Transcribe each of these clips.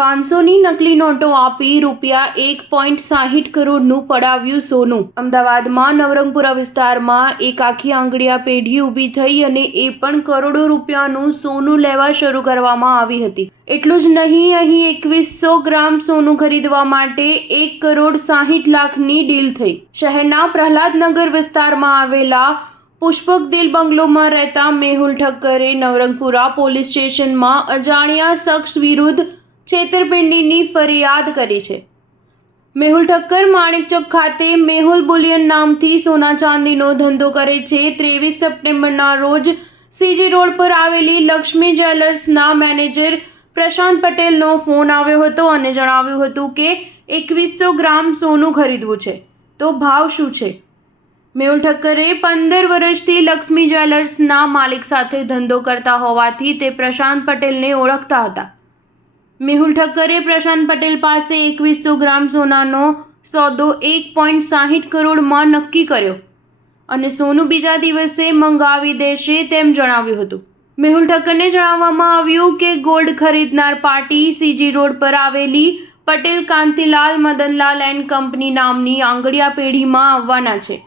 500ની નકલી નોટો આપી ₹1.60 કરોડનું પડાવ્યું સોનું। અમદાવાદમાં નવરંગપુરા વિસ્તારમાં એક આખી આંગળીયા પેઢી ઊભી થઈ અને એ પણ કરોડો રૂપિયાનું સોનું લેવા શરૂ કરવામાં આવી હતી। એટલું જ નહીં, અહીં 2100 ગ્રામ સોનું ખરીદવા માટે ₹1.60 ડીલ થઈ। શહેરના પ્રહલાદનગર વિસ્તારમાં આવેલા પુષ્પક દિલ બંગલોમાં રહેતા મેહુલ ઠક્કરે નવરંગપુરા પોલીસ સ્ટેશનમાં અજાણ્યા શખ્સ વિરુદ્ધ છેતરપિંડીની ફરિયાદ કરી છે। મેહુલ ઠક્કર માણેકચોક ખાતે મેહુલ બુલિયન નામથી સોના ચાંદીનો ધંધો કરે છે। 23 સપ્ટેમ્બરના રોજ સીજી રોડ પર આવેલી લક્ષ્મી જ્વેલર્સના મેનેજર પ્રશાંત પટેલનો ફોન આવ્યો હતો અને જણાવ્યું હતું કે 2100 ગ્રામ સોનું ખરીદવું છે, તો ભાવ શું છે। મેહુલ ઠક્કરે 15 વર્ષથી લક્ષ્મી જ્વેલર્સના માલિક સાથે ધંધો કરતા હોવાથી તે પ્રશાંત પટેલને ઓળખતા હતા। મેહુલ ઠક્કરે પ્રશાંત પટેલ પાસે 2100 ગ્રામ સોનાનો સોદો 1.60 કરોડમાં નક્કી કર્યો અને સોનું બીજા દિવસે મંગાવી દેશે તેમ જણાવ્યું હતું। મેહુલ ઠક્કરને જણાવવામાં આવ્યું કે ગોલ્ડ ખરીદનાર પાર્ટી સીજી રોડ પર આવેલી પટેલ કાંતિલાલ મદનલાલ એન્ડ કંપની નામની આંગળીયા પેઢીમાં આવવાના છે।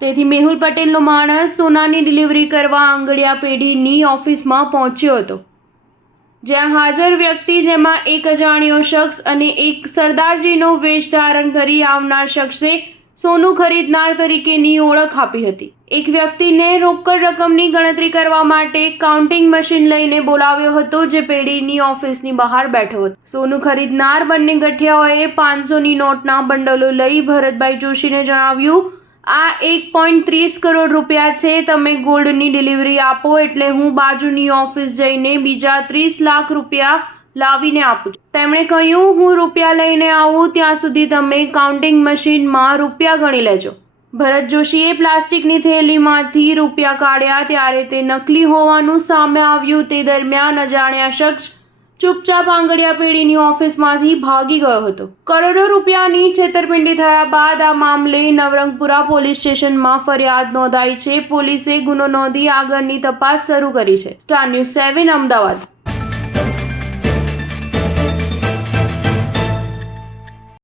તેથી મેહુલ પટેલનો માણસ સોનાની ડિલિવરી કરવા આંગળીયા પેઢીની ઓફિસમાં પહોંચ્યો હતો, જ્યાં હાજર વ્યક્તિ, જેમાં એક અજાણ્યો શખ્સ અને એક સરદારજીનો વેશ ધારણ કરી આવનાર શખ્સે સોનું ખરીદનાર તરીકેની ઓળખ આપી હતી। એક વ્યક્તિને રોકડ રકમની ગણતરી કરવા માટે કાઉન્ટિંગ મશીન લઈને બોલાવ્યો હતો, જે પેઢીની ઓફિસની બહાર બેઠો હતો। સોનું ખરીદનાર બંને ગઠિયાઓએ 500ની નોટના બંડલો લઈ ભરતભાઈ જોશીને જણાવ્યું, આ 1.30 કરોડ રૂપિયા છે, તમે ગોલ્ડની ડિલિવરી આપો એટલે હું બાજુની ઓફિસ જઈને બીજા 30 લાખ રૂપિયા લાવીને આપું છું। તેમણે કહ્યું, હું રૂપિયા લઈને આવું ત્યાં સુધી તમે કાઉન્ટિંગ મશીનમાં રૂપિયા ગણી લેજો। ભરત જોશીએ પ્લાસ્ટિકની થેલીમાંથી રૂપિયા કાઢ્યા ત્યારે તે નકલી હોવાનું સામે આવ્યું। તે દરમિયાન અજાણ્યા શખ્સ ચૂપચાપ આંગળીયા પેઢીની ઓફિસમાંથી ભાગી ગયો હતો। કરોડો રૂપિયાની છેતરપિંડી થયા બાદ આ મામલે નવરંગપુરા પોલીસ સ્ટેશનમાં ફરિયાદ નોંધાઈ છે। પોલીસે ગુનો નોંધી આગળની તપાસ શરૂ કરી છે। Star news 7 Ahmedabad.